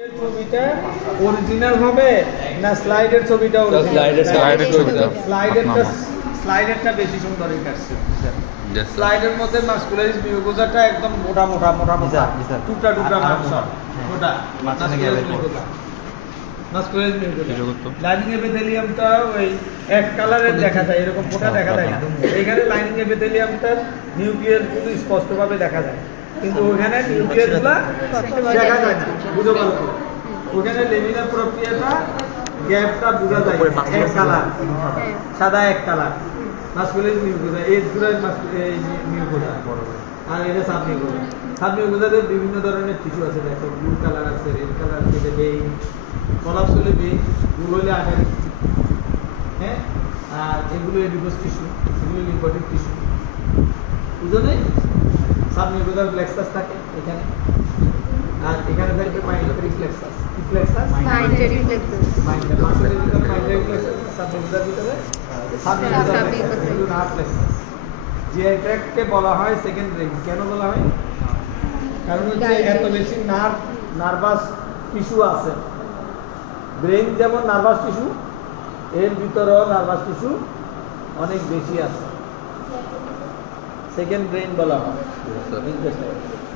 ছবিটা অরিজিনাল হবে না স্লাইডের ছবিটা অরিজিনাল? স্লাইডেরটা বেশি সুন্দর কাটছে। স্লাইডের মধ্যে মাস্কুলারিস মিউকোজাটা একদম মোটা টুকরা মাংস মোটা মাস্কুলারিস মিউকোজা। লাইনিং এপিথেলিয়ামটা ওই এক কালারের দেখা যায়, এরকম মোটা দেখা যায় না। এখানে লাইনিং এপিথেলিয়ামটা নিউক্লিয়াস গুলো স্পষ্টভাবে দেখা যায়, কিন্তু ওখানে নিউক্লিয়াস গুলো দেখা যায় না। বুঝতে পারছো? ওখানে লেমিনার প্রক্রিয়াটা গ্যাপটা বোঝা যায়, এক কালার সাদা এক কালার মাস্কুলারিস মিউকোজা, এজ গুলোর মিউকোজা, আর এটা সাবমিউকোজা। সাবমিউকোজাতে বিভিন্ন ধরনের টিস্যু আছে, দেখো ব্লু কালার আছে, রেড কালার আছে, এটা বেইন কলাপস হলে বেইন, ব্লু হলে আকারে, হ্যাঁ। আর এগুলো এডিপোস টিস্যু, এগুলো লিম্ফোটিক টিস্যু। বুঝলে সাবমিউকোজার প্লেক্সাস থাকে এখানে, আর এখানে থাকবে মাইলোপেরিক প্লেক্সাস। কি প্লেক্সাস? মাইলোপেরিক প্লেক্সাস। মাইলোপেরিক প্লেক্সাস সাবমিউকোজার ভিতরে, সাবমিউকোজার প্লেক্সাস। যে ট্র্যাক্টকে বলা হয় সেকেন্ড ব্রেইন। কেন বলা হয়? কারণ হচ্ছে এত বেশি নার্ভাস টিস্যু আছে। ব্রেইন যেমন নার্ভাস টিস্যু, এর ভিতরেও নার্ভাস টিস্যু অনেক বেশি আছে, সেকেন্ড ব্রেইন বলা হয়।